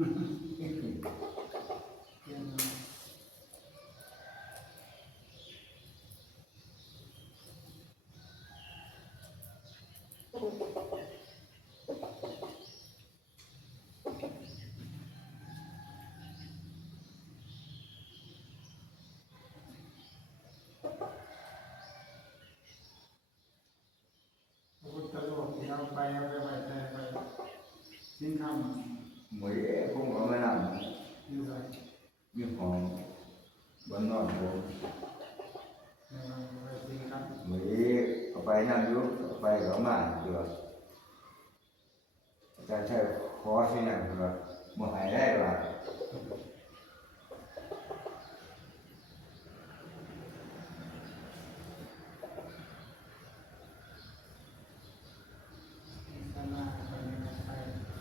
พุทธโลกที่เอาไปไว้ใจไปสิ้นคำ เหมยผมก็มานั่ง อยู่ไร อยู่ห้องบนนอนผม ไว้สิ้นคำ เหมยเอาไปนั่งอยู่เอาไปก็มาอยู่อาจารย์ใช้ขอสินั่งก็บ่ให้ได้ว่า สนาไปไป เ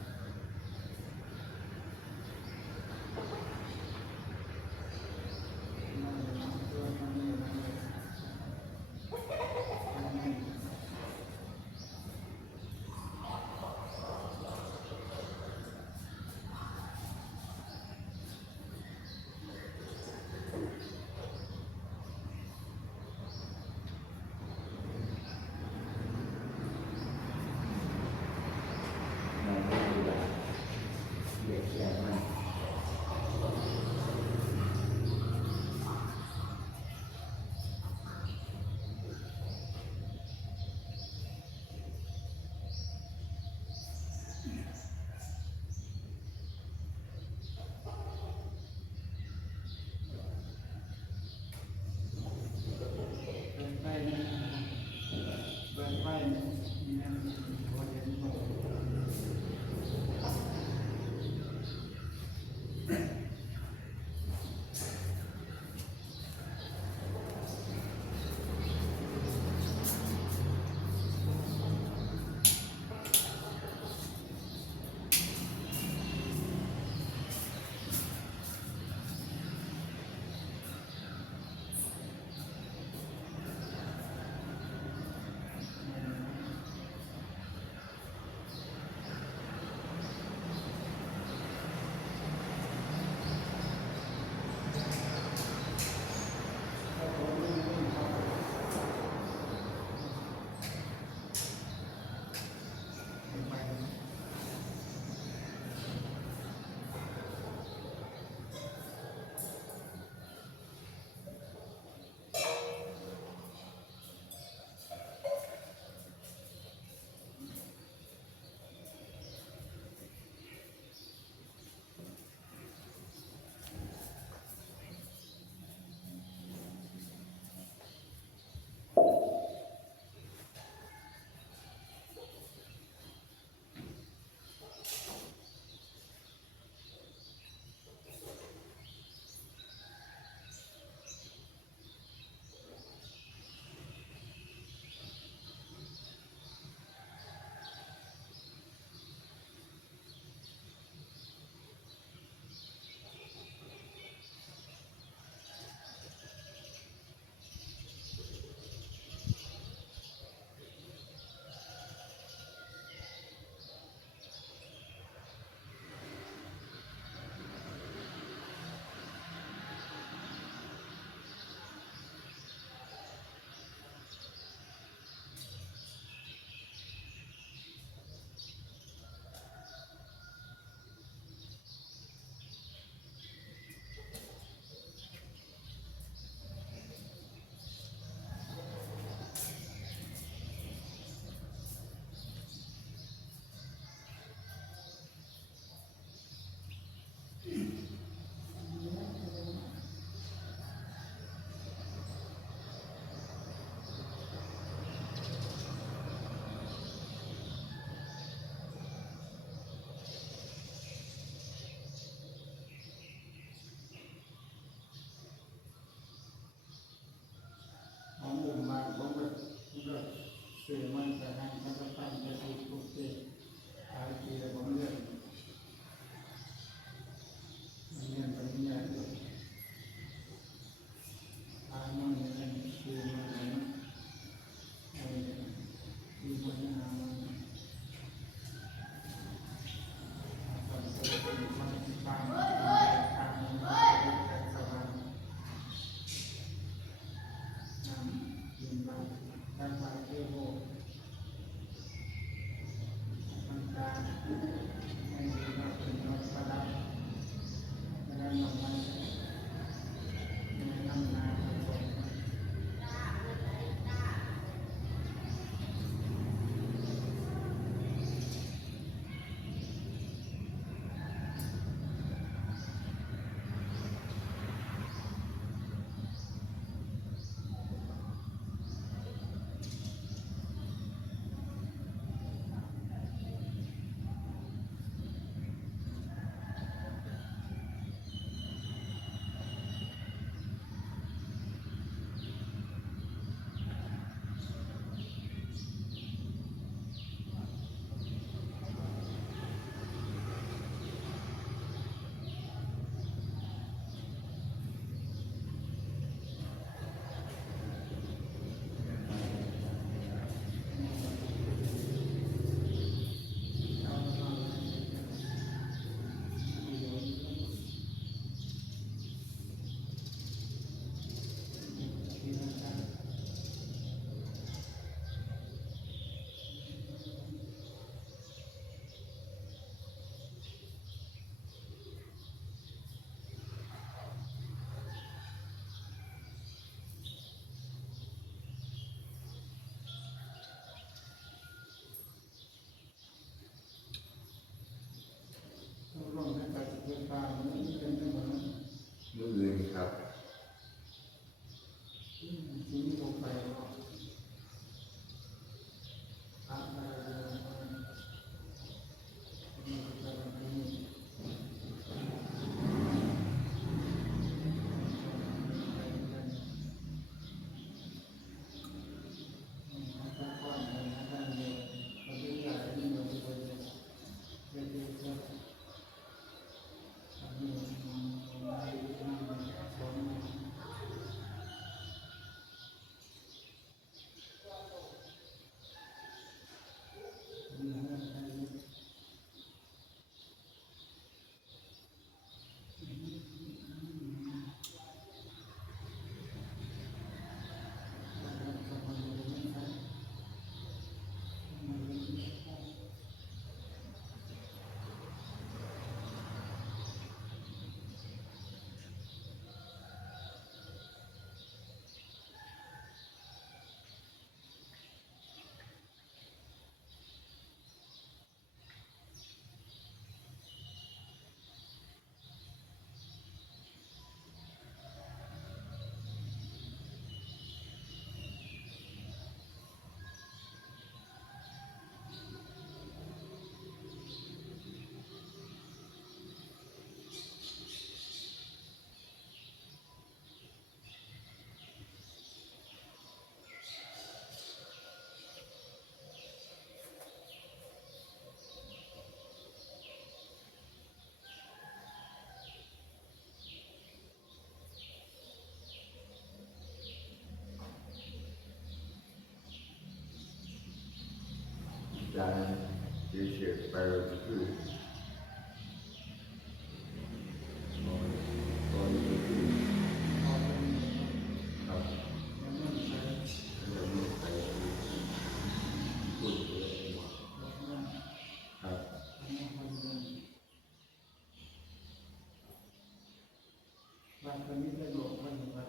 วัดคนนี้ได้หลวงพ่ออยู่วัด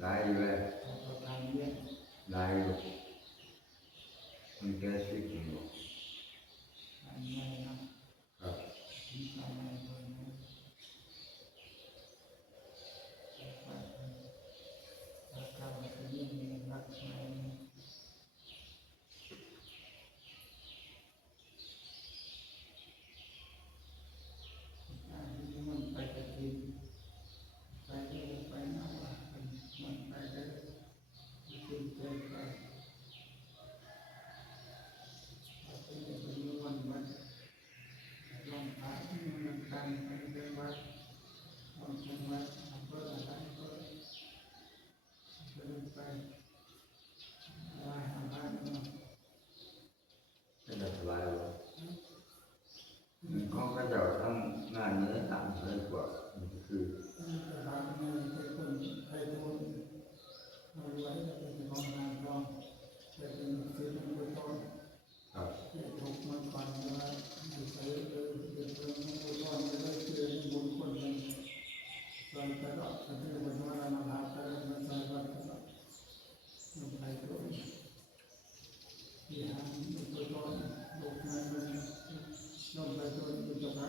หลายอยู่เลย เราทำเนี่ย หลายอยู่มันแก่สิบอยู่ อันนี้นะครับ อันนี้คนนี้วัดเราคนนี้มีวัดใหม่อันนี้มันไปกระถิ่นไปเรื่อยไปหน้าว่ามันไปเรื่อยขึ้นไปไปวันวันลองหาที่มันกันไปเรื่อยวัดลองเป็นวัดเพื่ออะไรเพื่อเดินไปว่าหาบ้านเนาะ ไม่ได้สบายเลยเขาก็จะทำงานเนื้อต่างเลยกว่ามันคือ ทางนี้เป็นคนไทยทุนเอาไว้เป็นของงานเราเป็นคือเป็นคนต้น ครับ ถูกมันฟันว่าอยู่ใส่เป็นคนผู้ต้นไม่ได้เชื่อบุญคนหนึ่งตอนตลอดที่เป็นว่าเราหาไปมันใส่วัดตลอดมันไปตัวที่หาตัวต้นลูกนั้นมันย่อมไปตัวอุจจาระ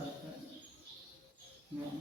เนาะ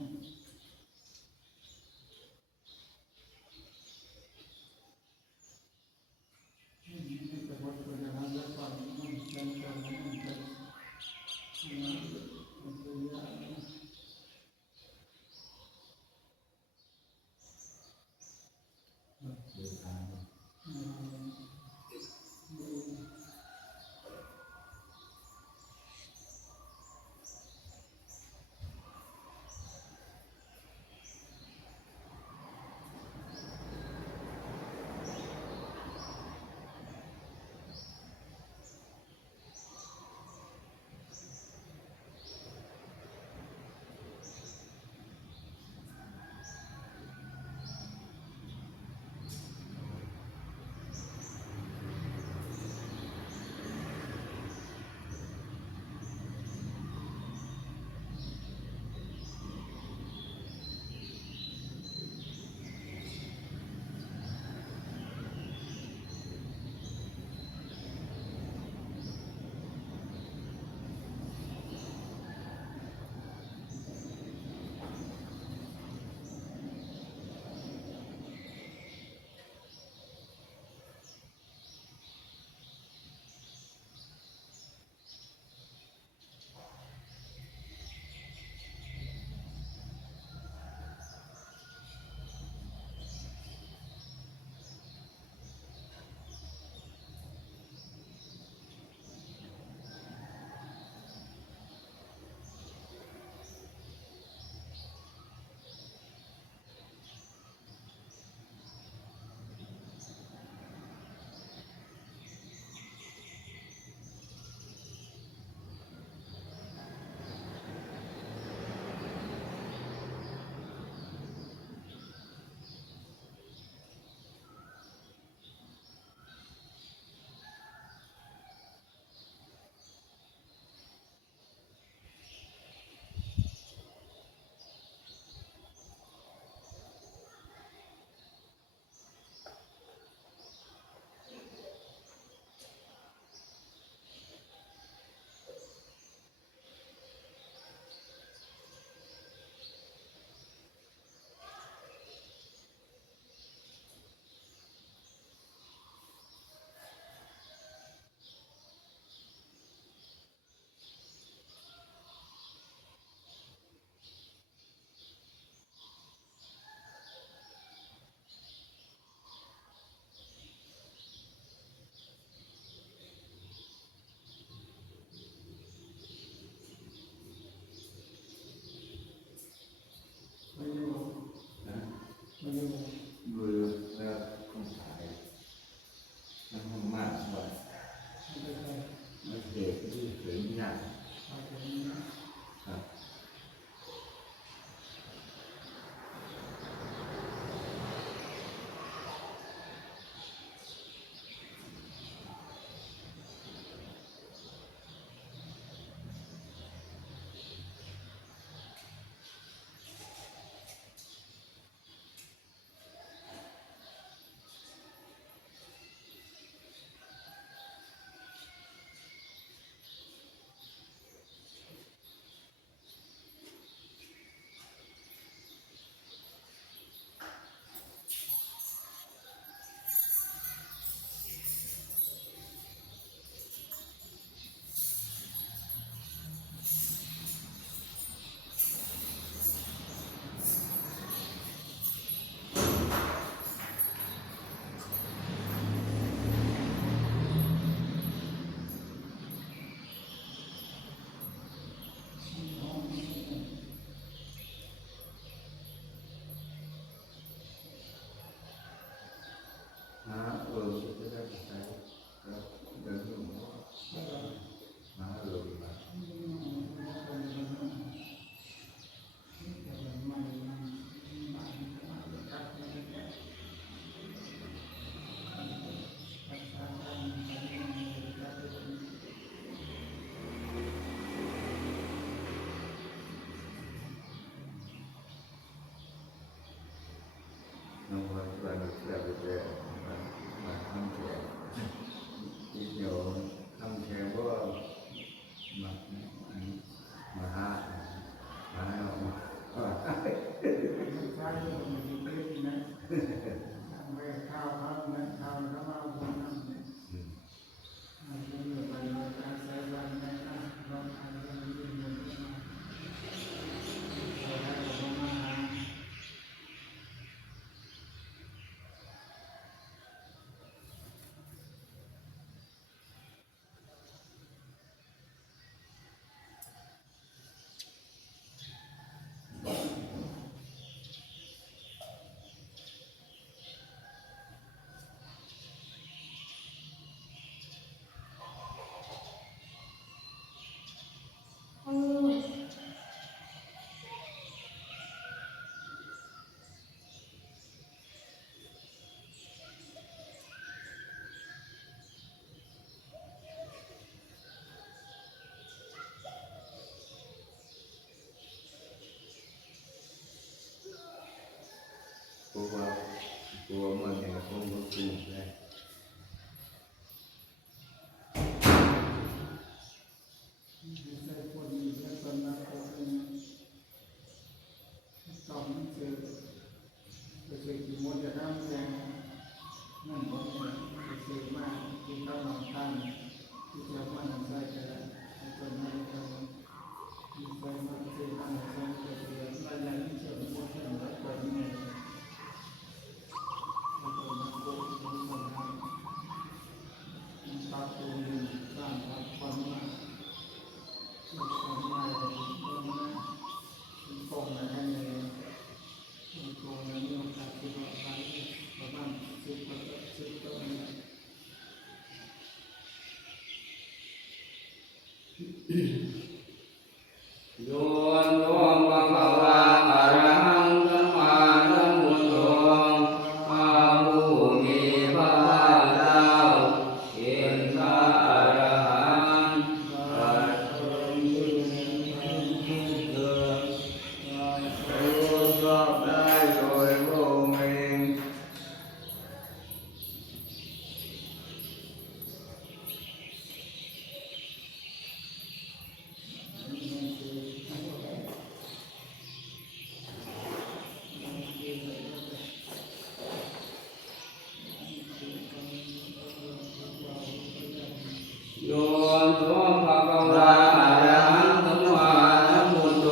เชื่อไปเลยมาทำแขกที่เดียวทำแขกว่ามาหาออกมา ใช้มันมีเรื่องนะไม่ข้าวครับนะข้าวแล้วมาเอาคนนั้นเนี่ยมันเป็นเรื่องไปการใช้บ้านนะลองทำเรื่องนี้มันก็มาเราได้ก็มาหาตัวมันเนี่ยคงรู้สึกได้ใช้คนมีแค่ตอนนั้นก็เป็นตอนนั้นเจอกี่โมงจะทำแรงนั่นก็เป็นเจอมากที่เขาหลังตั้งที่จะมาหนังใส่กันแล้วตอนนั้นก็มีไฟมาเจอหนังใส่กันเลยรายที่เจอหมดทั้งหมดตอนนี้ตัดตัวหนึ่งสร้างทับความมาความมาตรงมาให้เลยตรงนั้นมีโอกาสที่จะไปประมาณ10ต้นโยนโยมภะคะวะอะระหังสัมมาสัมพุทโธพระผู้มีพระภาคเจ้าเป็นพระอรหันต์ตัดรู้ชอบได้โดยพระองค์เอง โยนโสภะคะวะอะระหังสัมมาสัมพุทโธ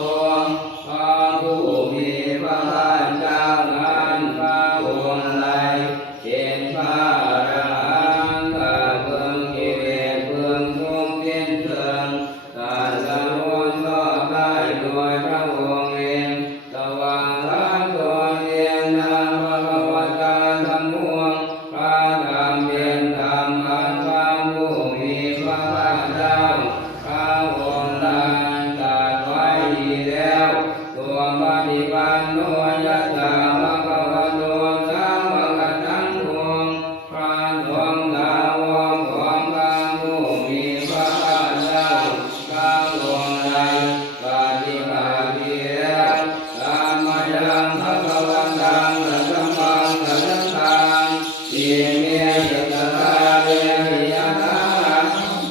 พระผู้มีพระภาคเจ้านั้นพระองค์ใดเป็นพระอรหันต์ตัดเบื้องกิเลสเบื้องทุกข์สิ้นเชิงตัดสรู้ชอบได้โดยพระองค์เองสว่างละตัวเทียนนามพระพุทธธรรมพวงพระธรรมเป็นธรรมอันพระผู้มีพระภาคเจ้าพระองค์นั้นตรัสไว้ดีแล้วตัวปฏิปันโนยัสสะภะคะวะโตสาวกสังโฆพระสงฆ์สาวกของพระผู้มีพระภาคเจ้าพระองค์นั้นปฏิบัติดีแล้วตามมายังพระภะวันตังสัมมังสัมพังอิเมตัสสะเรหิยะถา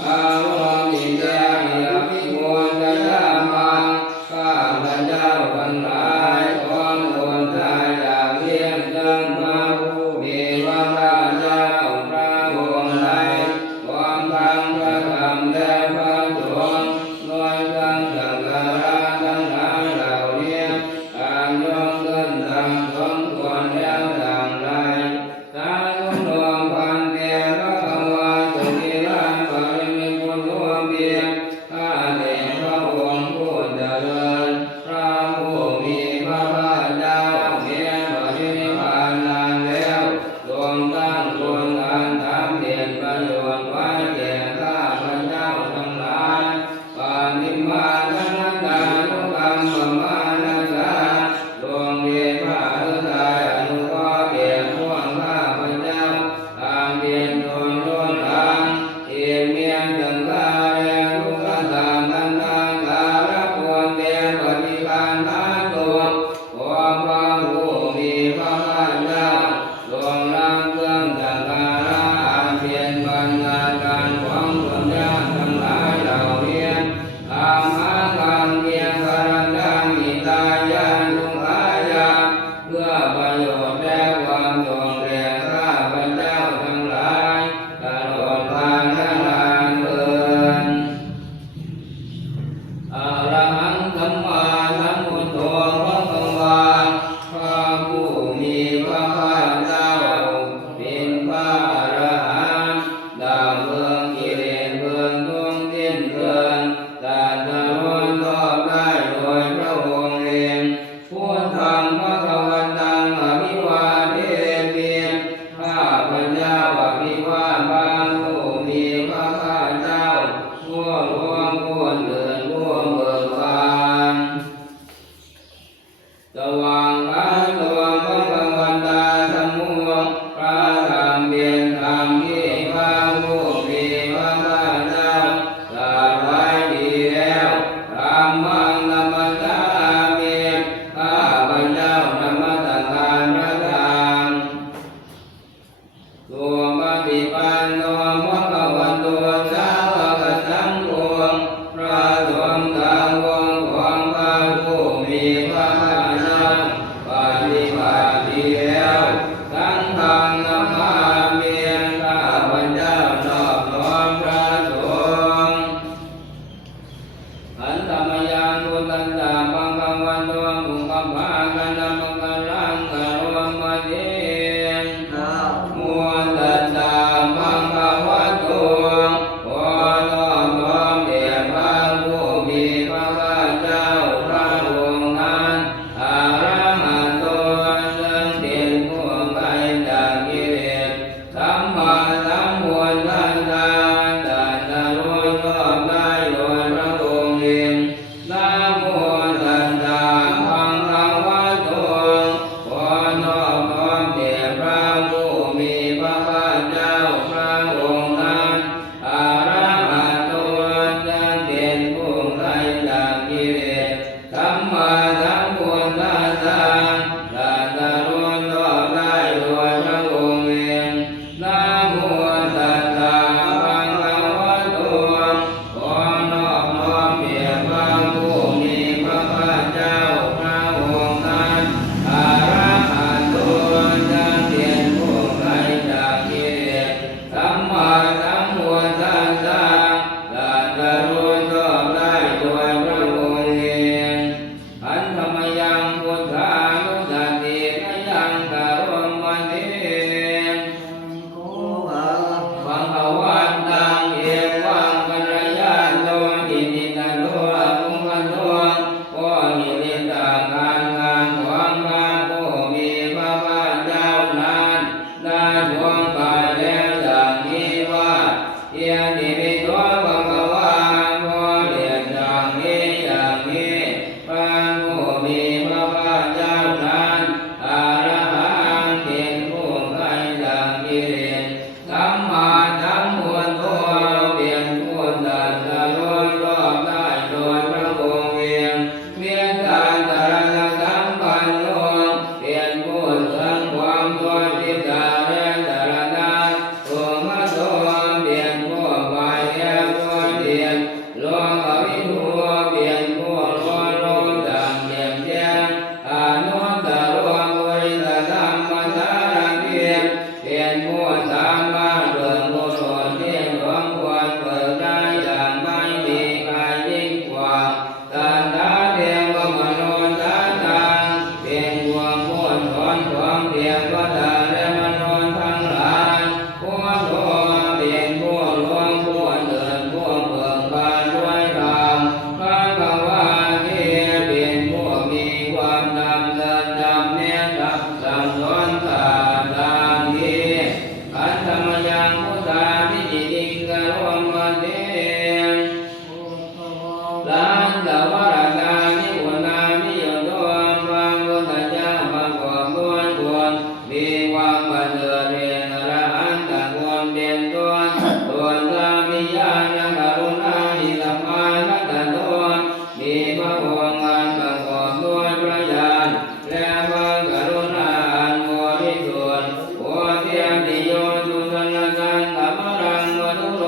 ภาวะมิเตหิยะภิโมทยามังข้าพเจ้าทั้งหลายขอโอนทายอย่างเลี้ยงเติมพระผู้มีพระภาคเจ้าพระองค์ใดความทั้งพระธรรมและพระสงฆ์ล้วนทั้งสังฆราชทั้งหลายเหล่านี้การยกขึ้นตามสมควรแล้วดังไรสาธุโนพันเตภะคะวะสุนิรังปริมิปุโนเบียข้าแต่พระองค์ผู้เจริญพระผู้มีพระภาคเจ้าเมียปรินิพพานนานแล้วทรงตั้งคุณอันทำเป็นประโยชน์ไว้แก่ข้าพเจ้าทั้งหลายปานิมมาทนาตานุกรรมปมานัสสะทรงมีพระฤทัยอนุเคราะห์แก่พวกข้าพเจ้าตามเป็นโดยล้วนทางเอียงเมียงจังกาเรียนทุกขตามนันทางกาลควรเป็นปฏิการทานตัวของพระผู้มีพระภาคเจ้าทรง มีพระภาคเจ้าปฏิบัติดีแล้วทั้งทางธรรมะเมียนข้าพเจ้านอบน้อมพระสงฆ์อันธรรมยังพุทธัสสะปังกังวันโตมุขภากันนมังกัลังกะโรมะเทมุตัสสะปังกังวันโตขอน้อมน้อมแด่พระผู้มีพระภาคเจ้าพระองค์นั้นอะระหะโตซึ่งเป็นผู้ไกลจากกิเลสสัมมาสัมพุทธัสสะตรัสรู้ชอบได้โดยพระองค์เองนะโมตัสสะภะคะวะโตขอน้อมน้อมแด่พระผู้มีพระภาคเจ้าพระองค์นั้นอะระหะโตซึ่งเป็นผู้ไกลจากกิเลสสัมมาสัมพุทธัสสะตรัสรู้ชอบได้โดยพระองค์เองนะโมตัสสะภะคะวะโตขอน้อมน้อมแด่พระผู้มีพระภาคเจ้าพระองค์นั้นอะระหะโตซึ่งเป็นผู้ไกลจากกิเลสสัมมาสัมพุทธัสสะตรัสรู้ชอบได้โดยพระองค์เองอันธรรมยังพุทธานุสติกยังกะโรมะเทวังภวันตังเอวังกัลยาณโนอิติตันโตอะมุขโตโอหิริตางานของพระผู้มีพระภาคเจ้านั้นได้ดวงไปแล้วอย่างนี้ว่าเอียติปิโสภะคะวาพอเรียนอย่างนี้อย่างนี้พระผู้มีพระภาคเจ้านั้นอะระหังเป็นผู้ไกลจากกิเลสสัมมาสัมพุทโธเป็นผู้ตรัสรู้ชอบได้โดยพระองค์เองเมียตาตระสัมปันโนเป็นผู้ถึงความบริสุทธิ์และตระหนักภูมิโตเป็นผู้ไปแล้วด้วยเดียนโลกวิทูเป็นผู้รู้ดังแจ่มแจ้งอนุตตรบริสุทธิ์ธรรมสารเพียรเป็นผู้สามารถเบิ่งผู้สอนที่หลวงควรเปิดได้อย่างไม่มีใครยิ่งกว่าตัณหาเพียงว่ามโนทัศตังเป็นความผู้สอนความเพียงว่าตาและมโนทั้งหลายผู้โตเป็นผู้หลวงผู้เดินผู้เบิกบานด้วยธรรมพระภาวะที่เป็นผู้มีความดำเนินดำเนินกับสั่งสอนตามนี้อันธรรมยังพุทธานิจิติงกะโรมะเทลันตวรกานิวนานิโยโตพระพุทธเจ้าประกอบด้วยบุญมีความบันเทิงเรียนอรหันตควรเป็นต้นตัวสามิญาณกรุณาหิสัมมานัตโตมีพระองค์อันประกอบด้วยพระญาณและพระกรุณาอันบริสุทธิ์โอเทียนติโยสุสนสังธรรมรังวัตุโร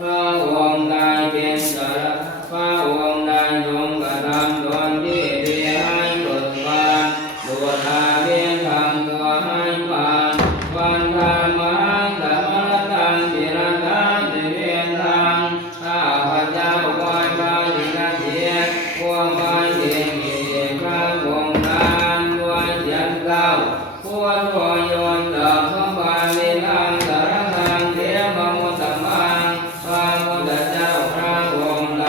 พระองค์ได้เป็นสารพระองค์ได้ทรงกระทำตนที่ดีให้เบิกบานบวชอาเวียนทำตัวให้ผ่านวันธรรมังธรรมรตังจิรตังสิเวียนทังข้าพเจ้าคอยพระสิกเทียพวงไปเทียงมีเด็กพระองค์นั้นด้วยเสียงเก้าพวงโยนดอกพระบาลีนังสารนังเทวมุตตมังพระพุทธเจ้าพระองค์ใด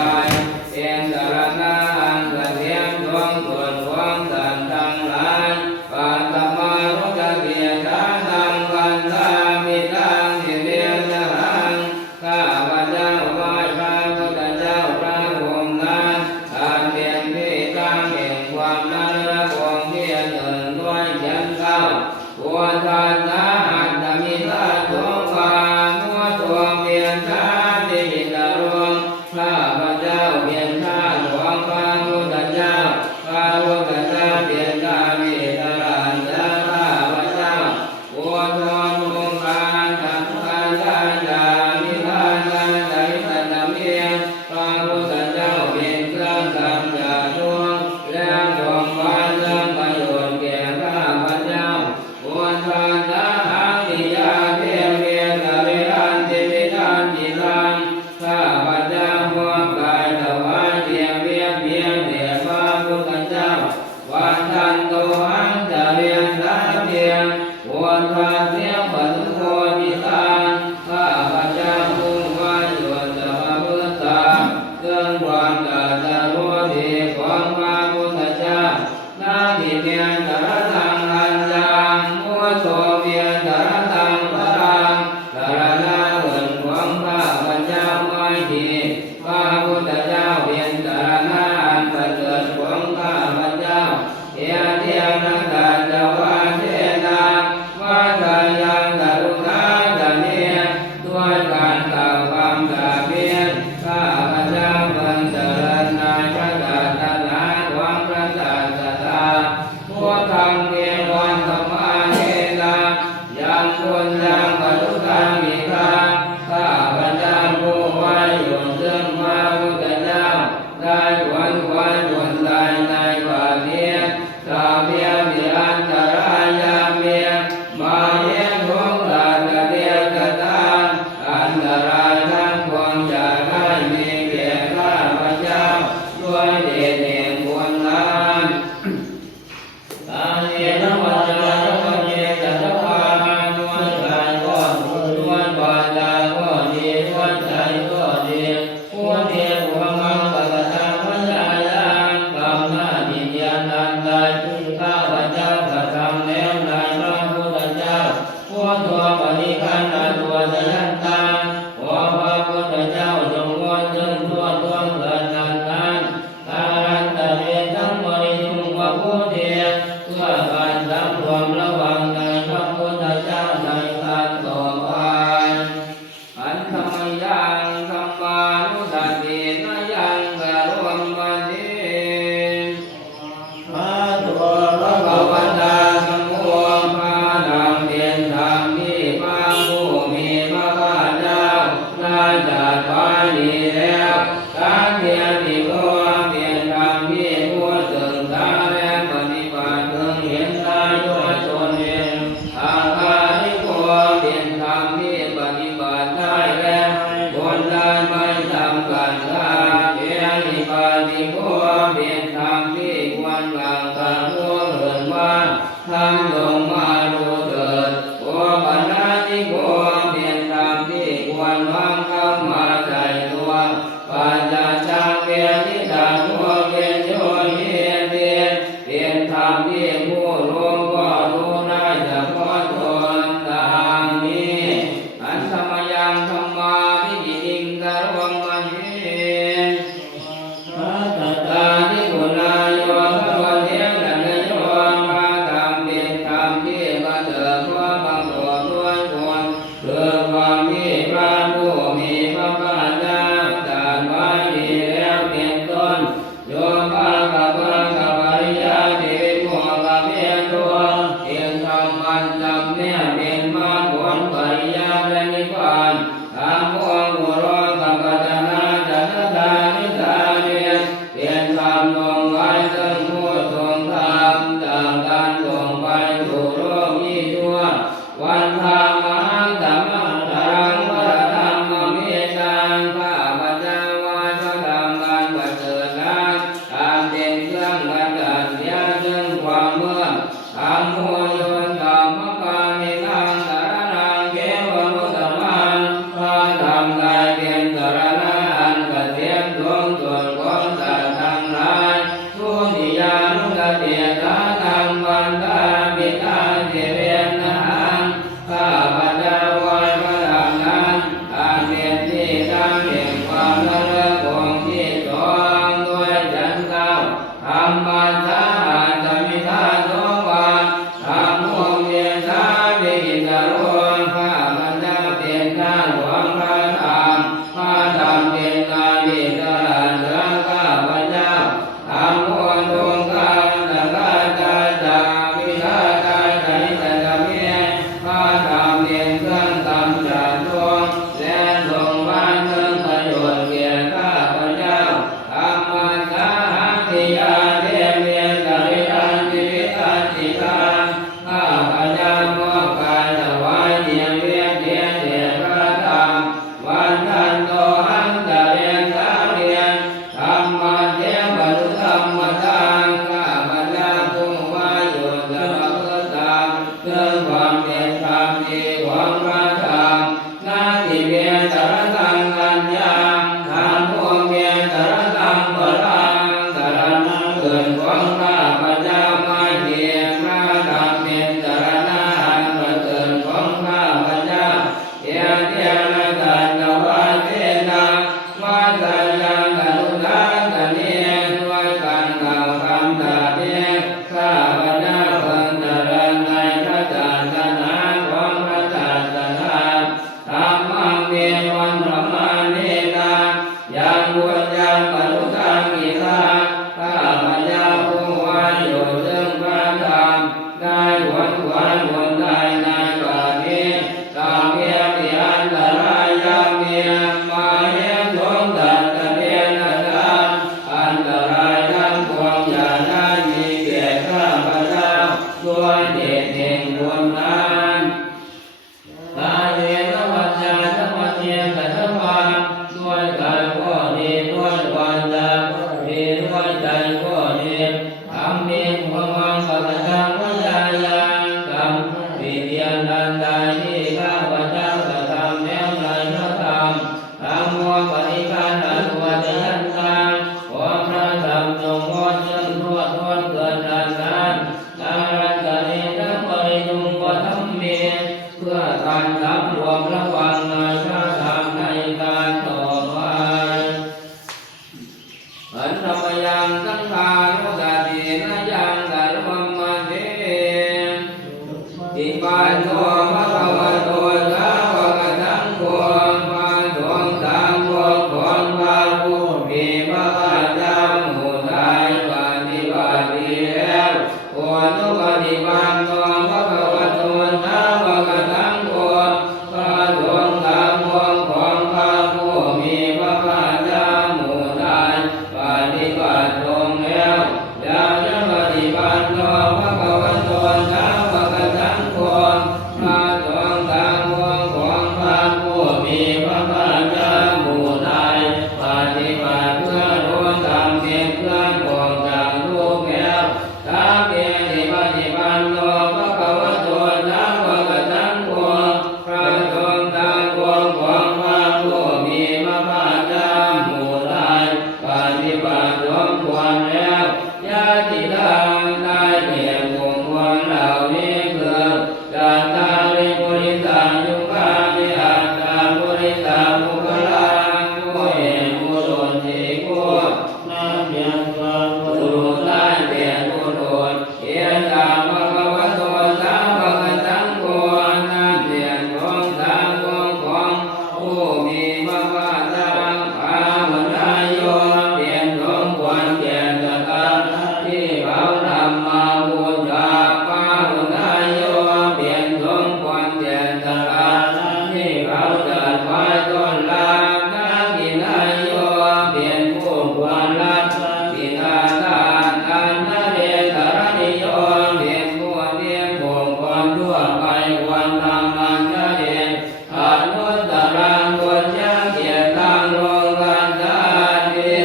เป็นสารนังเสถียรดวงส่วนดวงสันทั้งหลายปัตตมารุจเกียรติตังวันตามิตังสิเวียนทังข้าพเจ้าไหว้พระพุทธเจ้าพระองค์นั้นอันเป็นที่ตั้งแห่งความนั้นและความเพียรเดินด้วยเสียงเก้าพุทธัสสะอัตตมิตาโตวามัวตัวเพียรชาติหิตรวงข้าพเจ้าเพียรชาหลวงพระพุทธเจ้าพระพุทธเจ้าเพียรชามิตรันจะข้าพเจ้าพุทโธนุภาสังฆาญาญามิทานันไตสัตเมียพระพุทธเจ้าเป็นเครื่องกำจัดทุกข์และโด วันทันโตหังจะเรียนสาเพียงวันทาเสียปัสโคติตาข้าพเจ้ามุ่งมั่นอยู่จะประพฤติตามเรื่องความตรัสรู้ดีของพระพุทธเจ้านาทิเมียนตระตังอัญญังมุโสเมียนตระตังพลังตระนาเอิ้นของข้าพเจ้าไม่ดีพระพุทธเจ้าเพียนตระนาอันประเสริฐของข้าพเจ้าเทียนเทียนนันตาเจ้าวาเทนาวัฏยังกรุณาจะเนียด้วยการกล่าวคำสาเพียนข้าพเจ้าเพิ่งเจริญในพระศาสนาของพระศาสดาผู้ทำเพียรวันธรรมาเทนายังคนยังบรรลุธรรมอีกครั้งข้าพเจ้าผู้ไว้อยู่ซึ่งพระพุทธเจ้าได้หวนไว้บนใดในบัดนี้สาเพียงมีอันตรายาเมียมาเยี่ยมของราชเดียกตานอันตรายทั้งปวงจะได้มีแก่ข้าพเจ้าด้วยเดชแห่งบุญนั้นตาเยนะวัจจะวัจเจจะทวามาด้วยกายก็ด้วยวาจาก็ดีด้วยใจก็ดีผู้เดียวหัวมังปะกะทาพญายานกำหน้าดินยานันใดข้าพเจ้ากระทำแล้วในพระพุทธเจ้าผู้ตัวปฏิคันตัวสยันตาขอพระพุทธเจ้าจงงดซึ่งทั่วทั่วเกิดนั้นการตะเวนทั้งบริสุทธิ์ว่าผู้เดียวเพื่อการสำรวมระวังในพระพุทธเจ้าในการต่อไปอันธรรมยังธรรมานุสัตตินายังกะรวมวันนี้พระตัวพระภวันตาสังโฆพระนามเพียรธรรมที่พระผู้มีพระภาคเจ้าได้ตรัสไว้ดีแล้วการเพียรที่ผู้เพียรธรรมที่ผู้ศึกษาและปฏิบัติเพิ่งเห็นได้ด้วยตนเองอาการที่ผู้เพียรธรรมที่ปฏิบัติได้แล้วผลได้ไม่จำกัดการเพียรที่ปฏิผู้เพียรธรรมที่ควรกล่าวกับผู้อื่นว่าท่านจงมาดูเถิดผู้บรรดาที่ผู้เพียรธรรมที่ควรวางเข้ามาใจตัวปัญญาจากเพียรที่ด่าผู้เพียรโยนเพียรเพียรธรรมที่ผู้รู้ก็รู้ได้เฉพาะตนดังนี้อันธรรมยังธรรมาวิจิติงกะรวมมันเองพระตัตตาที่กุณาโยพระวันเทียนกันโยพระธรรมเป็นธรรมที่ประเสริฐทั่วบางตัวด้วยคนคือความที่พระผู้มีพระภาคเจ้าตรัสไว้ดีแล้วเป็นต้นโยมะกับพระกับปริยาที่เป็นผู้กับเพียรตัวเพียรธรรมมันจำเนี่ยเป็นมาผลปริยาและนิพพานทางพวงหัวรอกับปัจนาจัตตานิสาเนียเพียรธรรมลงไว้ซึ่งผู้ทรงธรรมจากการส่งไปสู่โลกนี้ทั่ววันธรรมหังธรรมะตังวรธรรมเมตังข้าพเจ้าว่าพระธรรมการประเสริฐนั้นการเป็นเครื่องบรรดาเสียซึ่งความเมื่อธรรมโมโยนธรรมกามินังสารนังเกวมุตตมันพระธรรมกายเป็นสารณะอันเกษมดวงส่วนของสัตว์ทั้งหลายทุติยานุสติตาธรรมวันตาปิตาเสเวนะหังข้าพเจ้าไหว้พระธรรมนั้นอันเป็นที่ตั้งแห่งความระลึกองค์ที่สองด้วยฉันเก้าธรรมัสสะจะมีท่าโสวันธรรมวงเวียนสาวิกิตโรข้าพเจ้าเป็นท่าหลวงพระธรรมพระธรรมเป็นนาวิตราเหลือข้าพเจ้าธรรมวงดวงกาตะกาจ ของข้าพเจ้าไม่เพียงพระธรรมเป็นสรณะอันประเสริฐของข้าพเจ้าเพียงเทียนละสันตวาเทนาวัสยังกรุณาตเนียนด้วยการกล่าวคำตัดเนียนข้าพเจ้าเพิ่งเจริญในพระศาสนาของพระศาสนาธรรมังเมวันธรรมานินายังบุญยังปรุตังกิลาข้าพเจ้าผู้วันอยู่ซึ่งพระธรรมได้หวนขวัญวนได้ในบัดนี้ตามเพียงที่อันตรายยามเมียมาเห็นสมดัตตะเบียนอาจารย์อันตรายทั้งปวงอย่าได้มีแก่ข้าพเจ้าด้วยเดชแห่งบุญนั้นกายเวทวัจจาธรรมเทียนกัตวาด้วยกายก็ดีด้วยวาจาก็ดีด้วยใจก็ดีทำมีความหวังกับทางวิญญาณกรรมวิเดียนดันใดที่ข้าพเจ้ากระทำแล้วในพระธรรมทำมัวปฏิการอันวัจยันตาขอพระธรรมจงงดซึ่งทั่วท้วนเกิดดังนั้นอารันตะเนทั้งบริจุงปฐมเมเพื่อการสำรวมระวังในพระธรรมในการต่อไปอันธรรมยังสังฆานุสตินะยังกรรมเทอิปันโนภะคะวะโตสาวกสังโฆมาสงฆ์สาวกของพระผู้มีพระภาคเจ้าหมู่ใดปฏิบัติดีแล้วควรปฏิบัติตามภะคะวะโตสาวกสังโฆพระสงฆ์สาวกของพระผู้มีพระภาคเจ้าหมู่ใดปฏิบัติตรงแล้วอย่าจะปฏิบัติตามภะคะวะโตสาวกสังโฆพระสงฆ์สาวกของพระผู้มีพระภาคเจ้าหมู่ใดปฏิบัติเพื่อรู้ตามเป็นเครื่องบ่งจากรูปแล้วตามเพียงที่ปฏิบัติตามภะคะวะโตสาวกสังโฆพระสงฆ์สาวกของพระผู้มีพระภาคเจ้าหมู่ใดปฏิบัติสมควรแล้วญาติทางได้เพียงวงวรเหล่านี้คือจัตตาริปุริสายุคามิอัตตาปุริสามุขลาผู้เห็นผู้โดนที่ผู้นั่งเพียงความผู้รู้ได้เพียงผู้โดนเพียงตามภะคะวะโตสาวกสังโฆนั่นเพียงของสาวกของผู้มีพระภาคเจ้าพาหุนายโยเพียงสมควรแก่สการที่เขานำมาบูชาพาหุนายโยเพียงสมควรแก่สการที่เขาจัดไว้ต้อนรับนักกินายโยเพียงผู้ควรรับกินาทานอันนาเดชรณิโยเพียงผู้เลี้ยงบุคคลทั่วไปควรทำอันนาเดชอนุตตรังควรยังเกียรติทางโลกันดานเพีย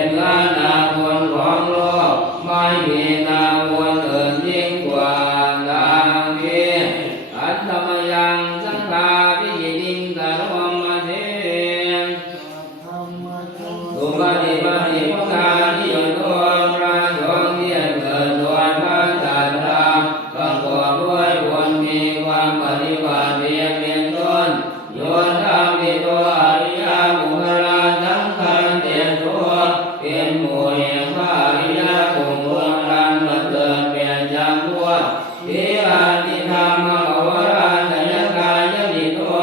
งเงินนาบุญของโลกไม่มีนาบุญอื่นยิ่งกว่าดังนี้อัตตมยังสังฆาวิญิงกรมเท ธรรมะโต สุปฏิปันติภุคานิโยโตพระสงฆ์ที่เกิดโดยพระศาสดาประกอบด้วยบุญมีความปฏิบัติเพียงเป็นต้นโยธามิโตอริยบุคลาสังฆันเตตัวเป็นหมู่แห่งพระอริยบุคคลอันประเสริฐเป็นจำพวกวิอาติธรรมะวราชยกายนิตัว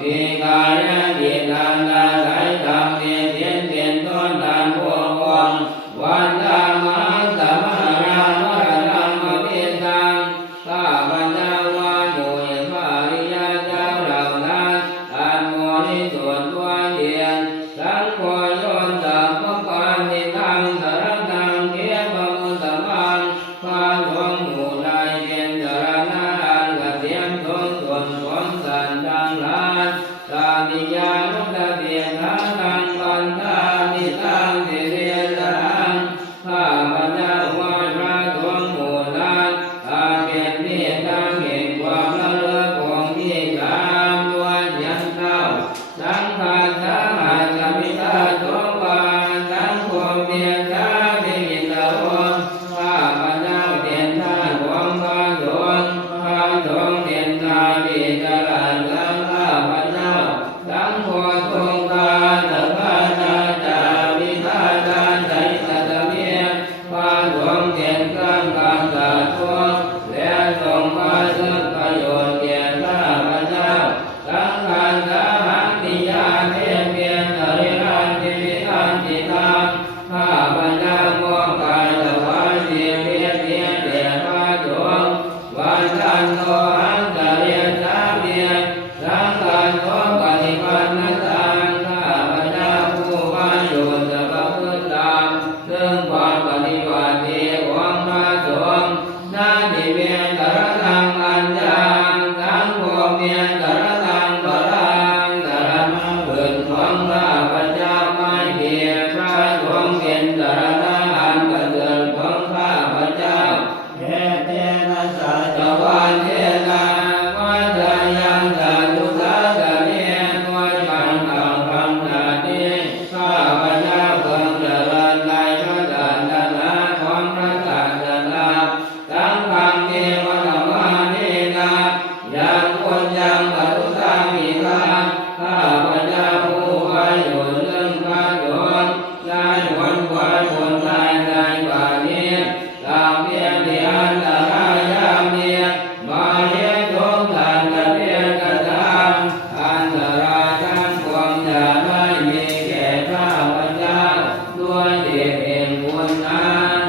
มีกายดิฐานดาสายธรรมเพียงเป็นต้นทานพวกวันธรรมะสัมมารา ส ทุกข์และทรงมาซึ่งประโยชน์แก่ข้าพเจ้าสังฆัสสะหังติยาเทเพียรอริรันติวิทันติตังข้าพเจ้ามอบกายถวายเสียเพียรแด่พระสงฆ์วันจันโตหังจะเรียนสาเมียสังฆัสสะปฏิปันนตังข้าพเจ้าผู้มาอยู่จะประพฤติตามซึ่งความปฏิบัติดีของพระสงฆ์นาทิเมียนตระตังอัญญังทั้งพวกเมียนตระตังปรังตระมาเปิดของข้าพเจ้าไม่เพียรพระสงฆ์เป็นตระนาอันประเสริฐของข้าพเจ้าเทเตนะสัจวันเทนะวัฏยังสัจจุตาสเนวัฏขันธ์ขังขังนาติข้าพเจ้าเพิ่งเจริญในพระศาสนาของพระศาสนาสังฆังเทวธรรมานินายังควรยังปทุตังมิทังข้าพเจ้าผู้ไว้อยู่เรื่องพระสงฆ์ได้หวนไหวผลได้ในป่านี้ตามเพียงที่อันตรายามเนียมาเลี้ยงทงทานกระเพียงกระทำอันตรายทั้งปวงอย่าได้มีแก่ข้าพเจ้าด้วยเดชแห่งบุญนั้น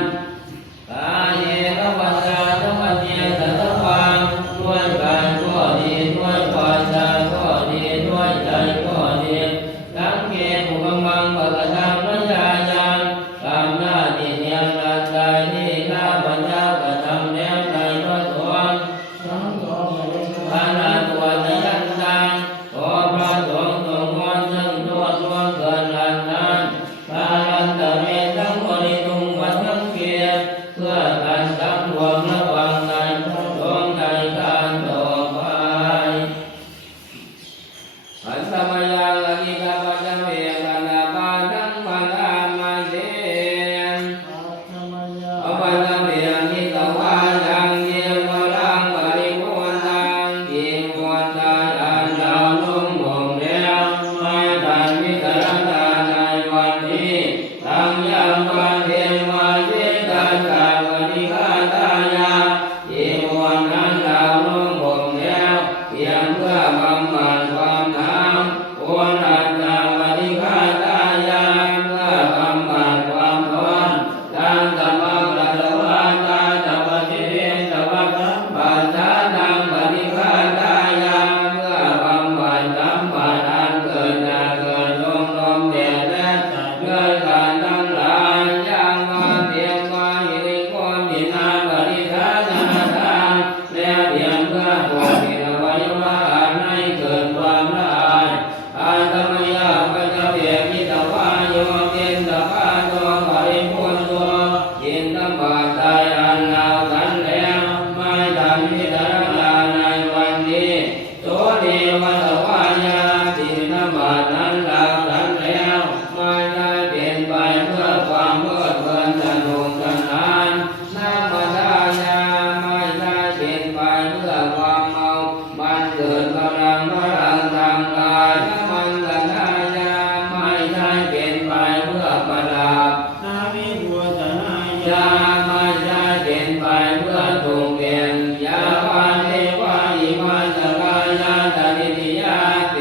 กายเยกวัจจาธรรมเนียสัตวังด้วยกายก็ดีด้วยวาจาก็ดีด้วยใจก็ดีสังเกตอุปมังปะกะทังมัญญายังตามหน้าที่เนียงรัตใจที่ข้าพเจ้ากระทำแล้วในพระสงฆ์ทั้งสองพระนาตัวจะยันตังขอพระสงฆ์ทรงงอนซึ่งโทษล่วงเกินอันนั้นพาลันตะเมทั้งบริทุงวัดทั้งเกียรติเพื่อการตั้งรวมระวังในพระสงฆ์ในการต่อไปอันตมยังลกิกาปัจจเวกนาปาทังปันอามาเสนอปัจจเวกิตวายังเยวรังปริโภตังกิโมตังอันดาวลุ่มบ่งแล้วไม่ทันวิจารณาในวันนี้ทั้งยังวันเทวาเจตันตาปฏิฆาตายากิโมนั้นดาวลุ่มบ่งแล้วเพียงเพื่อบำบัดความหนาวโอนันตาปฏิฆาตายาเพื่อบำบัดความร้อนดังธรรมะปฏิวาตาตปฏิเวตวัฏปัฏฐานังปฏิฆาตายาเพื่อบำบัดสัมปัตอันเกิดจากเกิดลมแดดและเลื่อนการทั้งหลายยังมาเพียงมาหิริโกตินาปฏิฆาตนาทานและเพียงเพื่อปกปิดอวัยวะอันให้เกิดความละอายอันธรรมยาปัจจเวกิตวาโยเกณฑปาโตปริพุทโตยินตบาตายอันนาสันแล้วไม่ทันวิจารณาในวันนี้โสเดวัตวายาตินบานั้นลาสันแล้วไม่ได้เป็นไปเพื่อความเพลิดเพลินสนุกสนานนามาทายาไม่ได้เป็นไปเพื่อความเมามันเกิดกำลังพลังทางกายมันตนายาไม่ได้เป็นไปเพื่อประดับนามิบัวตนายาไม่ได้เป็นไปเพื่อถูกเปลี่ยนยาปานเทวาอิมาสกายาตนิติยาเต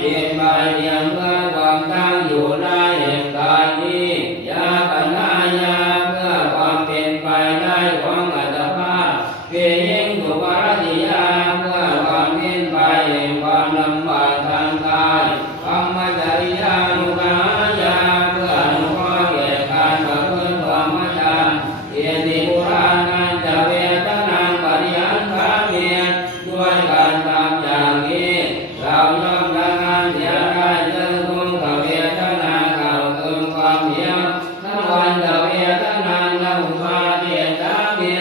เป็นไปเพียงเพื่อความตั้งอยู่ได้แห่งกายนี้ยาปนายาเพื่อความเป็นไปได้ของอัตภาพเพียงสุภรติยาเพื่อความเป็นไปแห่งความลำบากทางกายธรรมจริยานุภายาเพื่ออนุเคราะห์แก่การประพฤติธรรมจารีเอติปุรานันจะเวทนังปริยันคาเมียด้วยการทำอย่างนี้เราย่อมละงันเสียได้ซึ่งทุกขเวทนาเก่าคือความเหี่ยวทั้งวันจะเวทนาและอุปาเดชะเมีย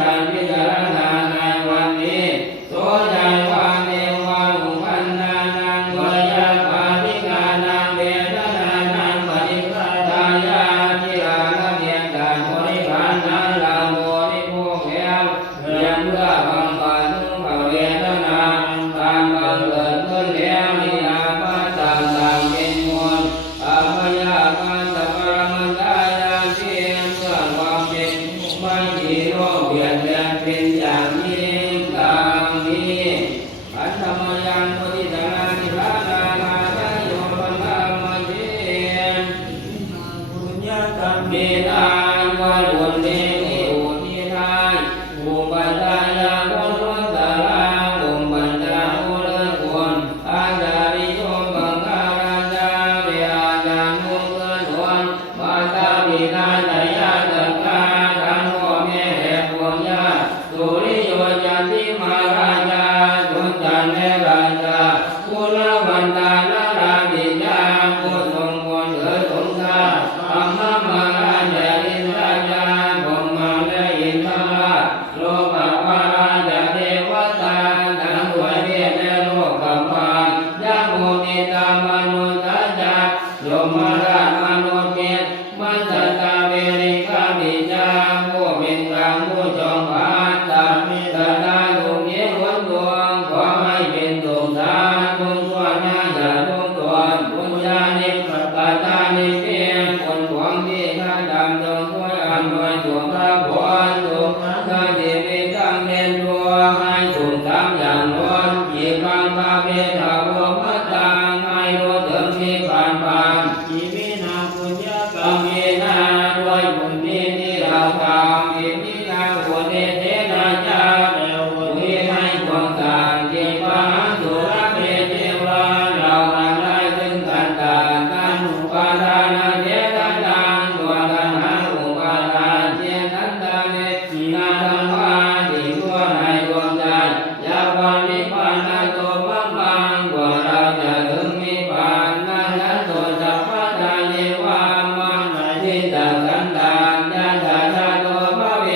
ทันพิจารณาในวันนี้โสจังวาเนวาหุพันนานังวยาปาทิกานังเวทนานังปฏิฆาตายาทิราคะเมียการบริภารนาลาโมนิโภคแล้วเรียนเพื่อบำบัดทุกขเวทนาตามบังเกิดขึ้นแล้วนิราปัสสังต่างเป็นมวลอัปยาปัสสะปรมัตถายาเทียมเพื่อความเป็นไม่มีโรคเบียดเบียนเป็นอย่างยิ่งตามนี้อัตถมยังปฏิทานิพานานาทายโยปัญญามะเทนปุญญกรรมเมตายวัยวนเดนิโอทิทายอุปัฏฐายาโกรุตตะลาอุปัญจาโอเลกุลอาจาริโยบังคาราจาเวอาจานุเกินวันมาตาปิตาตายาตกาทันพ่อแม่และพวกญาติสุริโยจันติมาราชาสุนทรและราชากุลวันตานาราบิญาผู้ทรงควรเถิดสงสารอัมมามาราชาอินทราชาพรหมาและอินทราชโลกวาราชาเทวตาทั้งถวยเทพและโลกกัมพานยะโมติตามนุสาจาโยมราชมนุเกตมัจจตาเวริกาบิจาผู้เป็นกลางผู้จองผานตามิตาตาลุงเยหวนดวงขอให้เป็นตุงทานบุญชั่วหน้าอย่าทุ่มตวนบุญญาณิปัตตานิเพียงผลหวังที่ข้าดำจงช่วยอำนวยตัวพระพรทุกข้าที่มีตั้งเด่นดวงให้ถูกทำอย่างล้นอีกครั้งพระเมตตาภูมิตังให้รู้ถึงที่ผ่านผ่านชีวิตนาปุญญกรรมเมนาด้วยบุญนี้ที่เราทำอิมินาบุญเทนาจาแล้วบุญนี้ให้ดวงตาที่พระสุรเมเทวาเราทำได้ถึงกันตาตันอุปาทานาเจตนาตัวตัณหาอุปาทานเจตันตาเนสีนาธรรมาที่ทั่วในดวงใจยาวันนิพพานาโตมังมังกว่าเราจะถึงนิพพานนั้นโตสัพพะทาเยวามังในที่ตังสันดานยะถาชาโตภะเว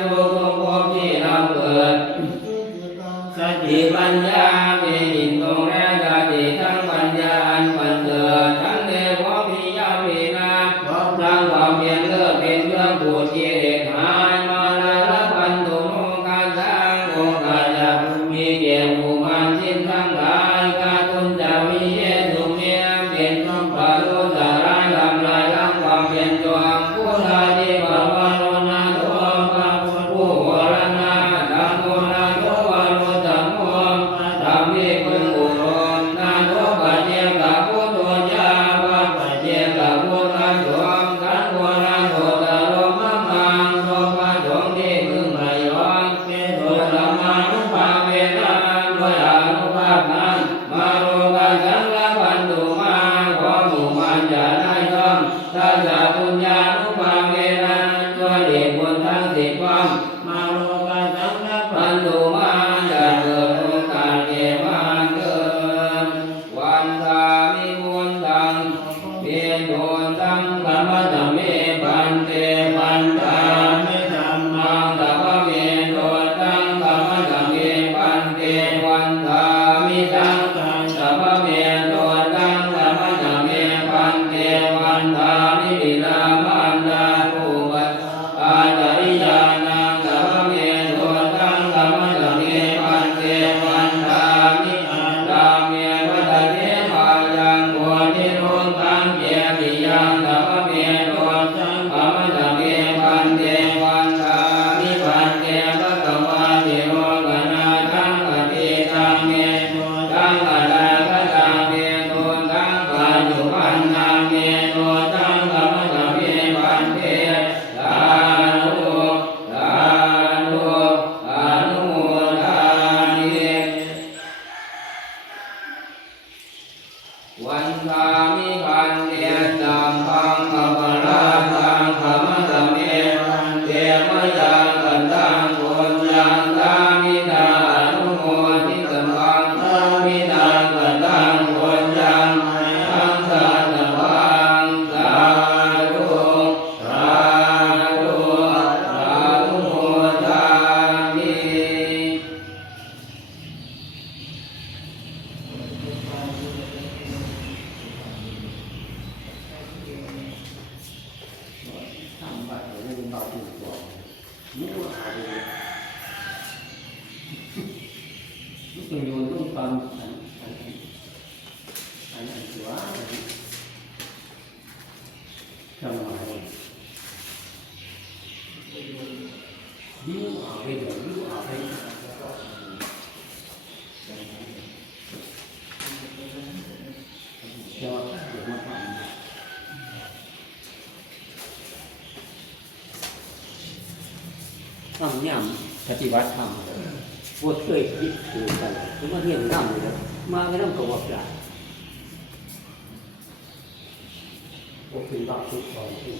ทุกภพที่เราเกิดสติปัญญาเป็นหินตรงแรกสติทั้งปัญญาอันปัญเกิดทั้งเทวพิยาภินาพร้อมทั้งความเพียรเลิศเป็นเครื่องผูกกิเลสหายมาลาละพันตุโมกาสังโอกาจะมีเกี่ยวผูกมันสิ้นทั้งหลายกาตุนจะมีเยสุเมียเป็นน้องปารุสาร้ายทำลายล้างความเพียรจวงผู้ลาดีบวรโนนาโตภาผู้วรนาธรรมโมนาโตวโรธรรมโมธรรมวิปุงอุโรนาโตปัจเจกะพุทโธญาวัปปัจเจกะพุทธะสวงขันโมนาโตตะโลมะมังโลภะสงที่พึงไม่ยอมเกโตธรรมานุภาเวนะด้วยอานุภาพนั้นมาโลกะสังฆปันตุมาขอหมู่มันจะได้ย่อมทัสสะปุญญานุภาเวนะด้วยเดชบุญทั้งสิบความมาโลกะสังฆปันตุมาจะเกิดโอกาสแก่มันเกิดวันทามิบุญตังเพียรโดนตังธรรมะธรรมเมปันเตปันตามิธรรมังตปะเมโดนตังธรรมะธรรมเมปันเตวันทามิตังตปะเมโดนตังธรรมะธรรมเมปันเตวันทามิวิลามันดาภูปัฏฐาจริยานังธร จึงโยนต้องความอันตัวจำหมายยิ้วเอาไปเดี๋ยวยิ้วเอาไปจะเดี๋ยวมาทำต้องย่ำปฏิบัติธรรมบทเคยคิดดูกันถึงมาเรียนน้ำเลยนะมาไม่ต้องกบฏละบทเป็นบางทุกข์ของที่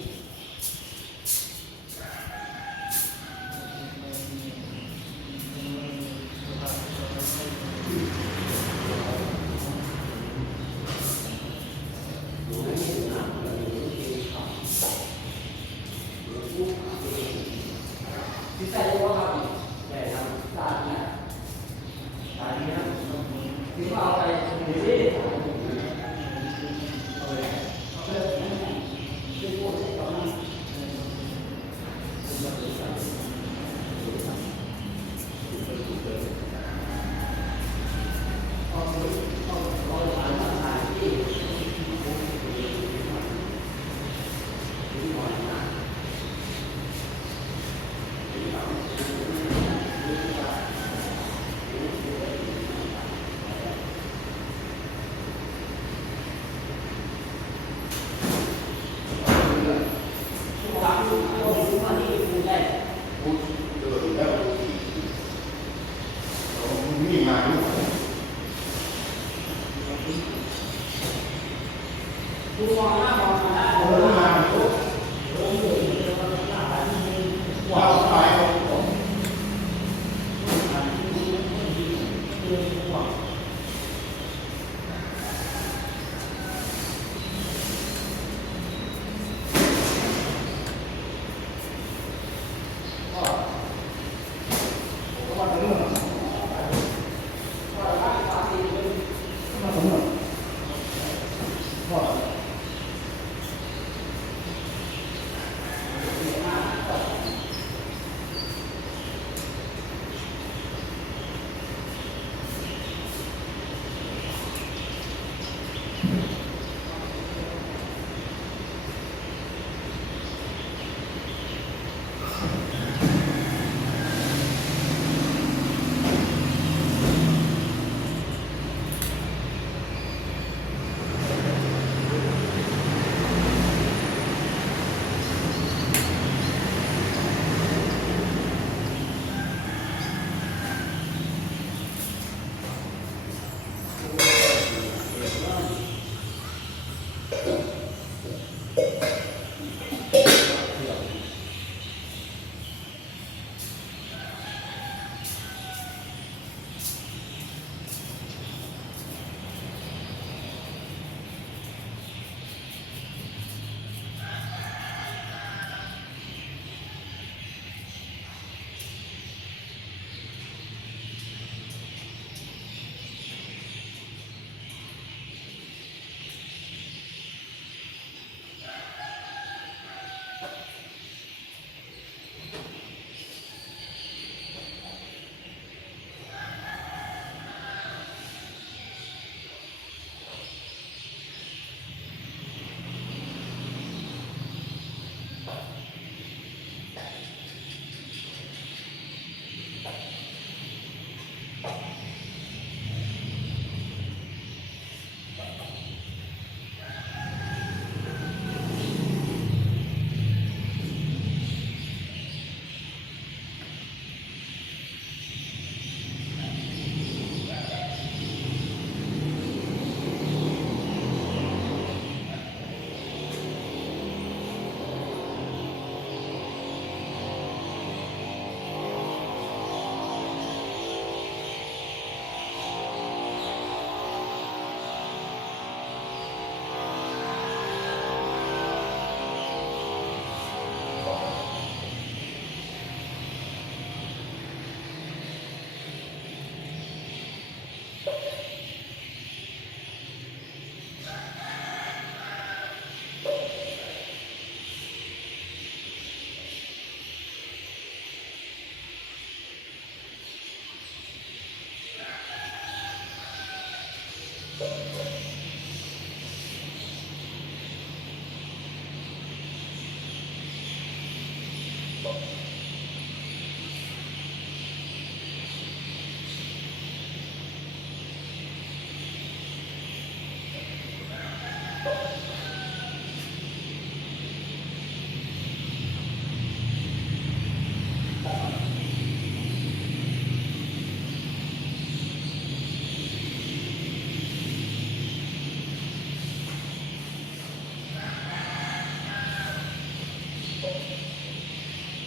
ที่ใส่ว่าแต่ทำตาเนี่ยตาเนี่ยที่ว่าเอาไปดูดิเอาไปที่พูดตอนนั้น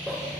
Thank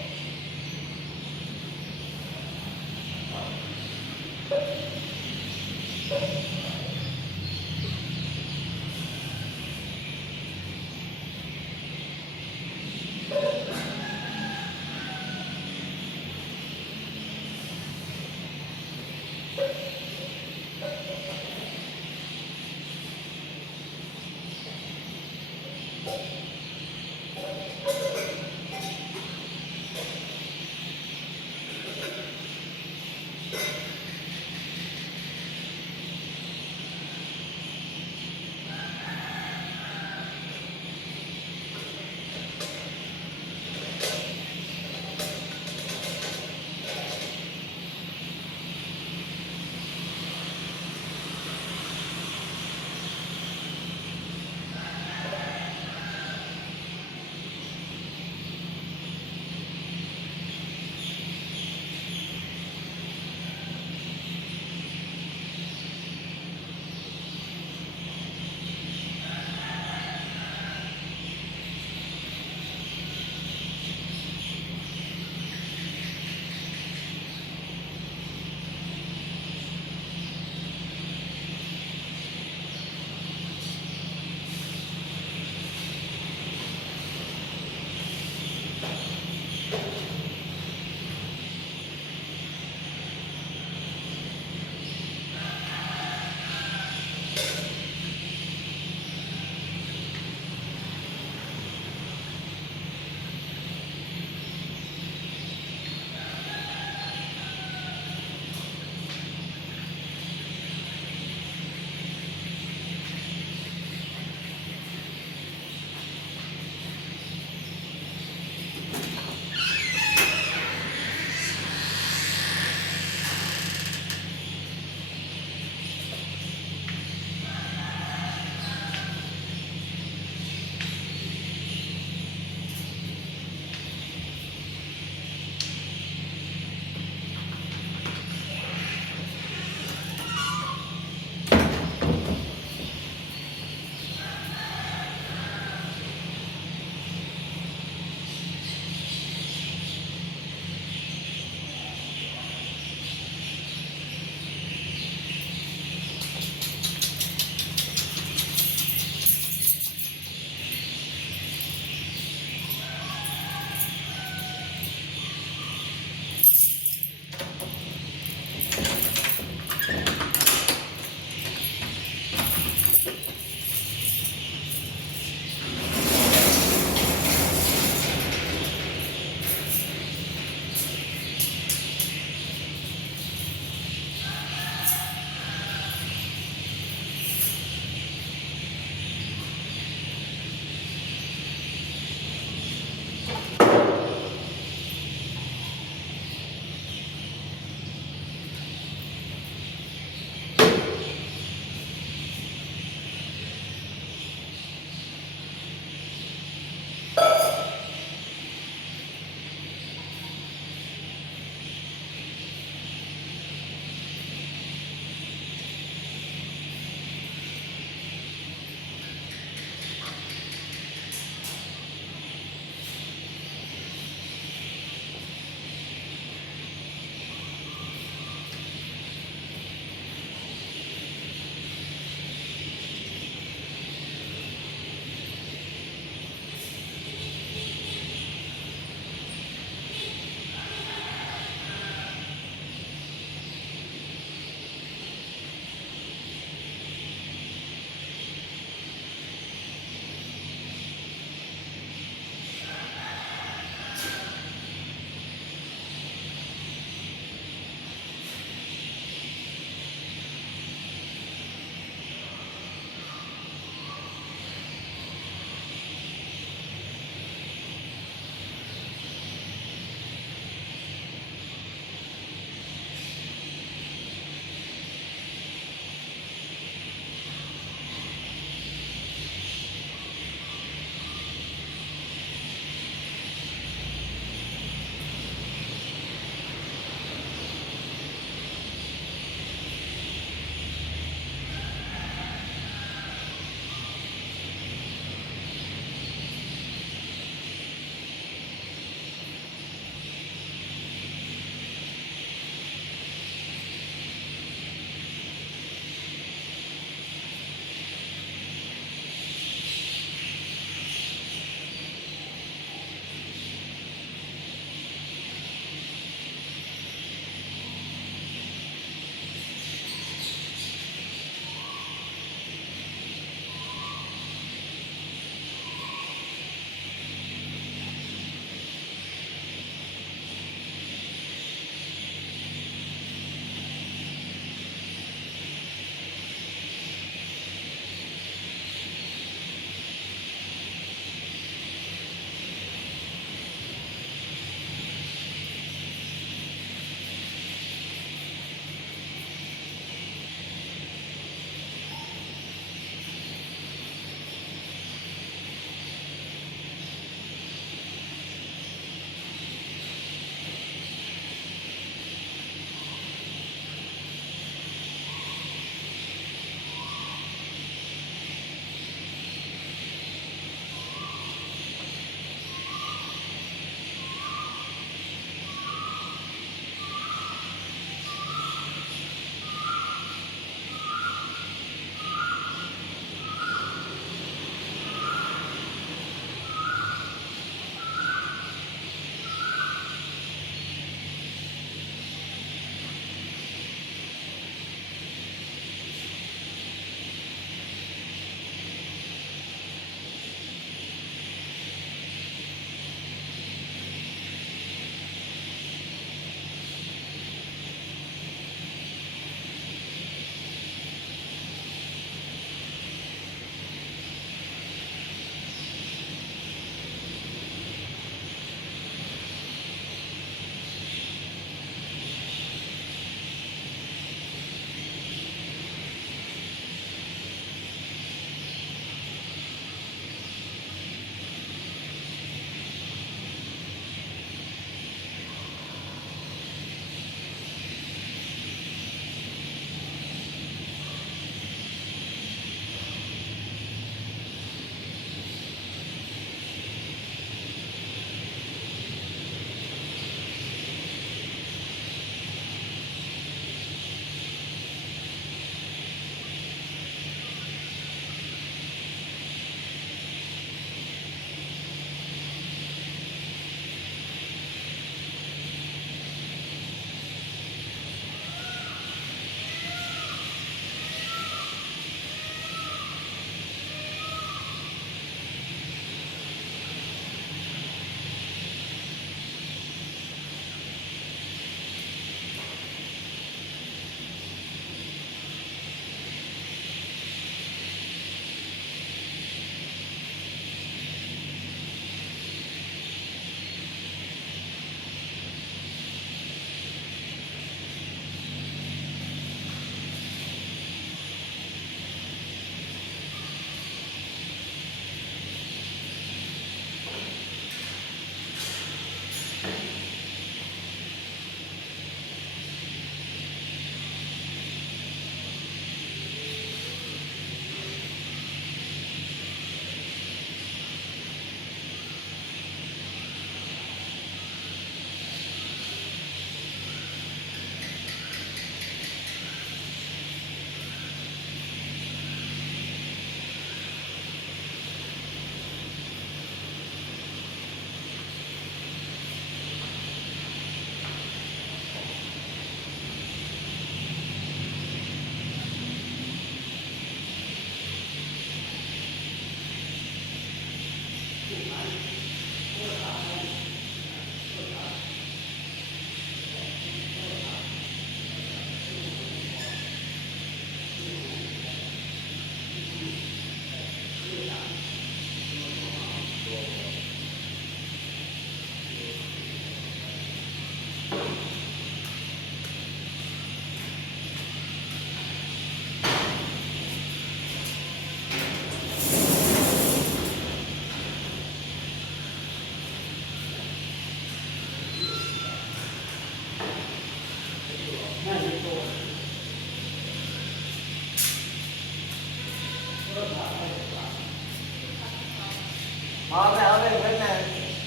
พอแล้วเลยเพิ่นน่ะ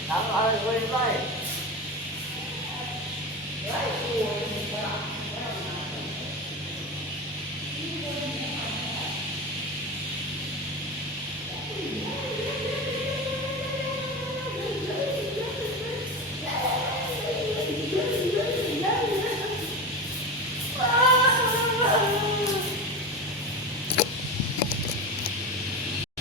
ถามเอาไว้ไว้